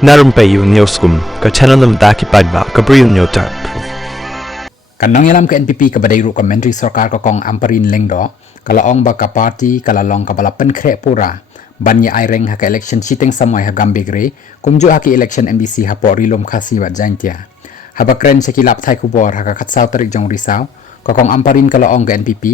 Narumpayu Newskum, ka channel nam daki padba, ka briu nyotar. Kanang yalam ke NPP ke badai ru ke Menteri Sarkar ke kong Amparin Lengdo, kalau ong baka parti kalau long ke bala penkre pura, banyak aireng hak election siteng samai ha gambe gre, kumju hak election MBC ha por rilom khasi wat jaintia. Ha bakren sekilap thai kubor ha khatsau tarik jong risau, ke kong Amparin kalau ong ke NPP,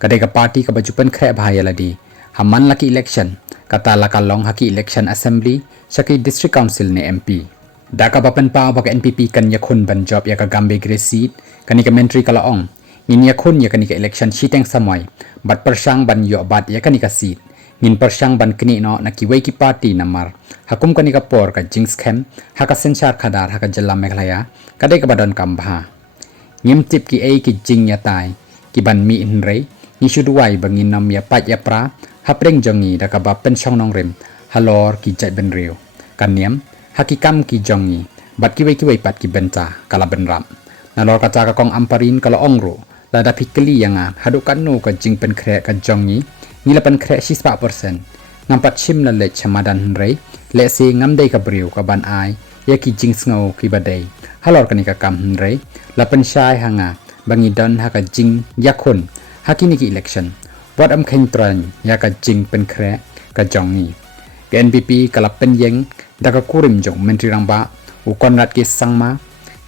kadai ke parti ke baju penkre bahaya ladi. Haman laki election, kata lakalong haki election assembly, syaki district council ni MP. Daka bapen pau baka NPP kan yakun ban job ya ka gambe gre seat, kani ka menteri kala ong, ngin yakun ya kani ka election siteng samai, bat persang ban yo bat ya kani ka seat, ngin persang ban kini no na kiwai ki party namar, hakum kani ka por ka jinx kem, haka senchar khadar haka jalla meghlaya, kadai ka badon kambha. Ngim tip ki ai ki jing ya tai, ki ban mi inrei, ni shuduai bangin nam ya pat ya pra, hapreng jongi daka bapen chong nong rem, halor ki jai ben riu, kaniam, hakikam ki jongi, bat kiwai pat ki benta kala benram. Nalor kata ka kong Amparin kalau ongro, lada pikeli yang haduk kanu ka jing pen krek ka jongi, ngila pen krek 6%. Ngampat chim la le chamadan rei, le se ngamdai ka briu ka ban ai, ya ki jing sngo ki badai. Halor kani ka kam rei, la pen syai hanga, bangi don ha ka jing yakun, hakini ki election. Wat am khen tran ya ka jing pen krek ka jongi. Ke NPP kala pen yeng, daka kurim jong menteri rangba, u konrad ke sangma,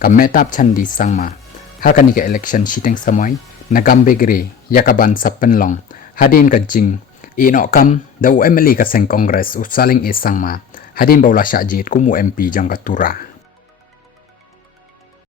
ka metap chandi sangma, hakani ka election siteng samoy, nagambe gre, yakaban sa penlong, hadin ka jing, ino kam, da u MLA ka seng kongres, u saling e sangma, hadin bawla syajit kumu MP jang ka tura.